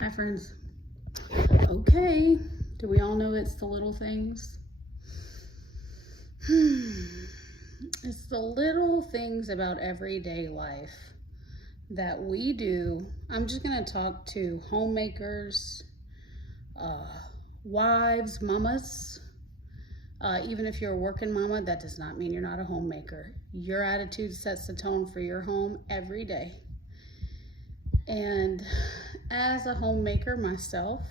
Hi, friends. Okay, do we all know it's the little things? It's the little things about everyday life that we do. I'm just going to talk to homemakers, wives, mamas. Even if you're a working mama, that does not mean you're not a homemaker. Your attitude sets the tone for your home every day. And as a homemaker myself,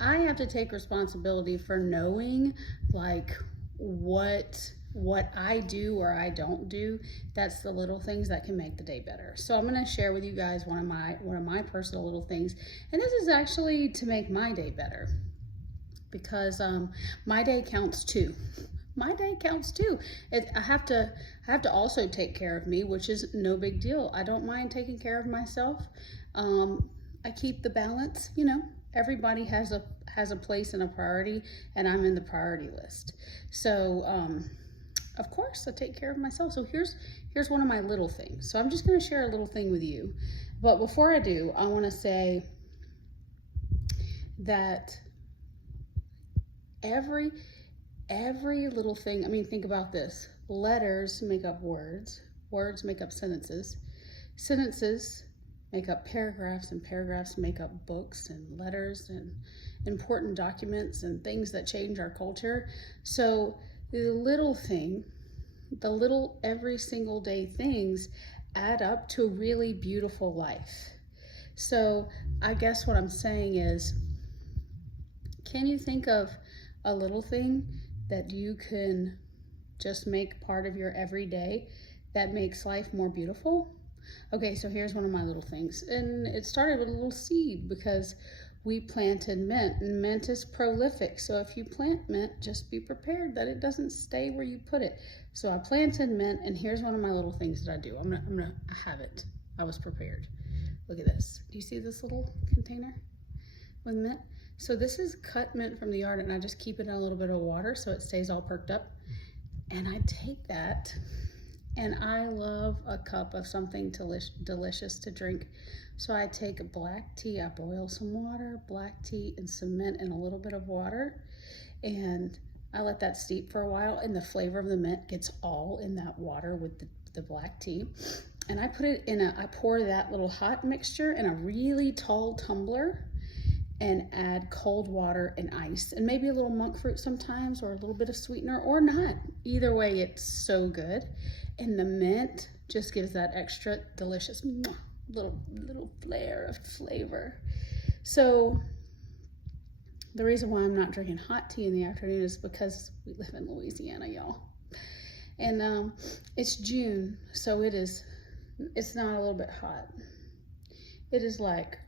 I have to take responsibility for knowing like what I do or I don't do. That's the little things that can make the day better. So I'm going to share with you guys one of my personal little things, and this is actually to make my day better because my day counts too. My day counts too. I have to also take care of me, which is no big deal. I don't mind taking care of myself. I keep the balance. Everybody has a place and a priority, and I'm in the priority list. So of course I take care of myself. So here's one of my little things. So I'm just going to share a little thing with you. But before I do, I want to say that every little thing, think about this. Letters make up words. Words make up sentences. Sentences make up paragraphs, and paragraphs make up books and letters and important documents and things that change our culture. So the little thing, the little every single day things add up to a really beautiful life. So I guess what I'm saying is, can you think of a little thing that you can just make part of your everyday that makes life more beautiful? Okay, so here's one of my little things. And it started with a little seed because we planted mint, and mint is prolific. So if you plant mint, just be prepared that it doesn't stay where you put it. So I planted mint, and here's one of my little things that I do. I have it. I was prepared. Look at this. Do you see this little container with mint? So this is cut mint from the yard, and I just keep it in a little bit of water so it stays all perked up. And I take that, and I love a cup of something delicious to drink. So I take a black tea, I boil some water, black tea, and some mint and a little bit of water, and I let that steep for a while, and the flavor of the mint gets all in that water with the black tea. And I put it I pour that little hot mixture in a really tall tumbler and add cold water and ice and maybe a little monk fruit sometimes, or a little bit of sweetener, or not. Either way, it's so good. And the mint just gives that extra delicious little flare of flavor. So the reason why I'm not drinking hot tea in the afternoon is because we live in Louisiana, y'all. And it's June, so it's not a little bit hot. It is like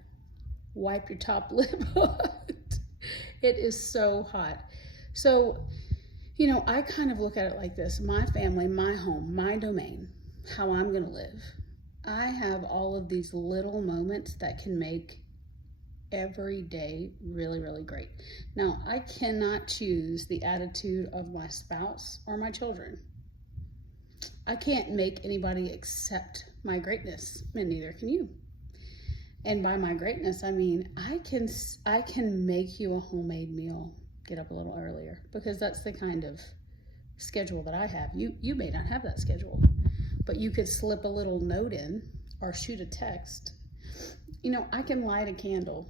wipe your top lip hot. It is so hot. So, I kind of look at it like this. My family, my home, my domain, how I'm going to live. I have all of these little moments that can make every day really, really great. Now, I cannot choose the attitude of my spouse or my children. I can't make anybody accept my greatness, and neither can you. And by my greatness, I mean I can make you a homemade meal. Get up a little earlier, because that's the kind of schedule that I have. You may not have that schedule, but you could slip a little note in or shoot a text. I can light a candle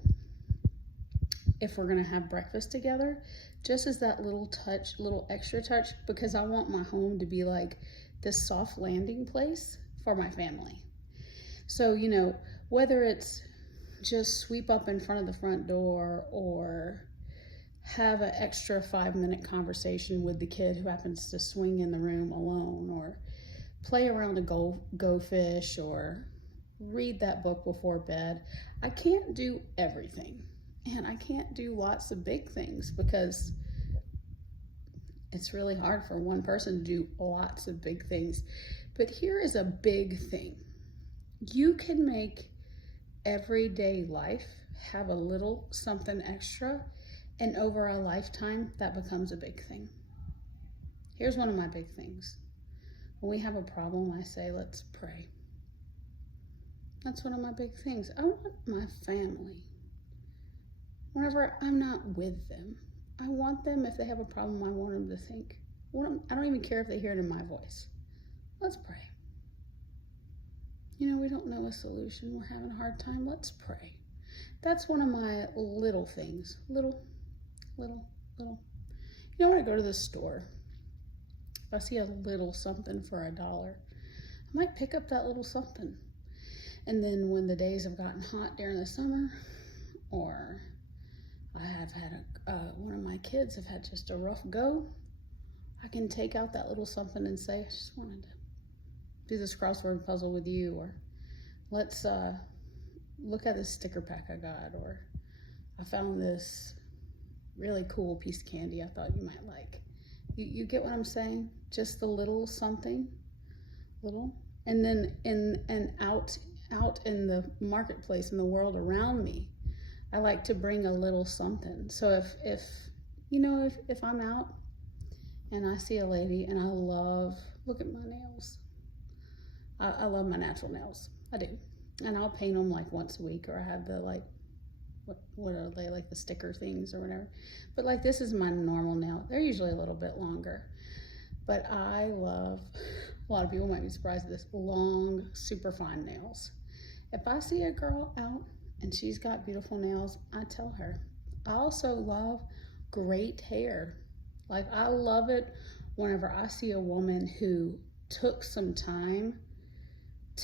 if we're gonna have breakfast together, just as that little extra touch, because I want my home to be like this soft landing place for my family. So, whether it's just sweep up in front of the front door, or have an extra 5-minute conversation with the kid who happens to swing in the room alone, or play around a go fish, or read that book before bed. I can't do everything, and I can't do lots of big things because it's really hard for one person to do lots of big things. But here is a big thing. You can make everyday life have a little something extra, and over a lifetime that becomes a big thing. Here's one of my big things. When we have a problem, I say, let's pray. That's one of my big things. I want my family whenever I'm not with them. I want them, if they have a problem, I want them to think. I don't even care if they hear it in my voice. Let's pray. You know, we don't know a solution. We're having a hard time. Let's pray. That's one of my little things. Little. You know, when I go to the store, if I see a little something for $1, I might pick up that little something. And then when the days have gotten hot during the summer, or I have had one of my kids have had just a rough go, I can take out that little something and say, I just wanted to do this crossword puzzle with you, or let's look at this sticker pack I got, or I found this really cool piece of candy I thought you might like. You get what I'm saying? Just the little something, little. And then out in the marketplace, in the world around me, I like to bring a little something. So if I'm out and I see a lady and look at my nails. I love my natural nails. I do. And I'll paint them like once a week, or I have the what are they, like the sticker things or whatever. But like, this is my normal nail. They're usually a little bit longer. But I love, a lot of people might be surprised at this, long, super fine nails. If I see a girl out and she's got beautiful nails, I tell her. I also love great hair. Like, I love it whenever I see a woman who took some time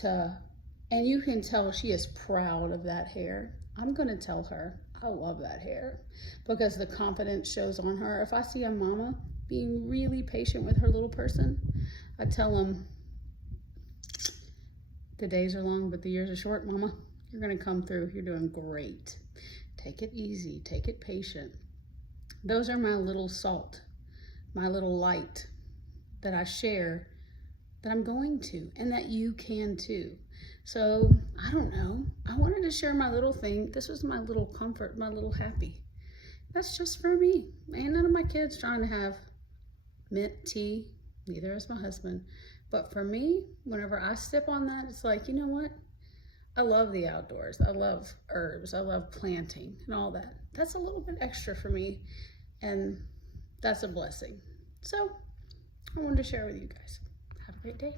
and you can tell she is proud of that hair. I'm gonna tell her, I love that hair, because the confidence shows on her. If I see a mama being really patient with her little person, I tell them, the days are long, but the years are short, mama. You're gonna come through, you're doing great. Take it easy, take it patient. Those are my little salt, my little light that I share, that I'm going to, and that you can too. So, I don't know. I wanted to share my little thing. This was my little comfort, my little happy. That's just for me. Ain't none of my kids trying to have mint tea. Neither is my husband. But for me, whenever I sip on that, it's like, you know what? I love the outdoors. I love herbs. I love planting and all that. That's a little bit extra for me, and that's a blessing. So, I wanted to share with you guys. Have a great day.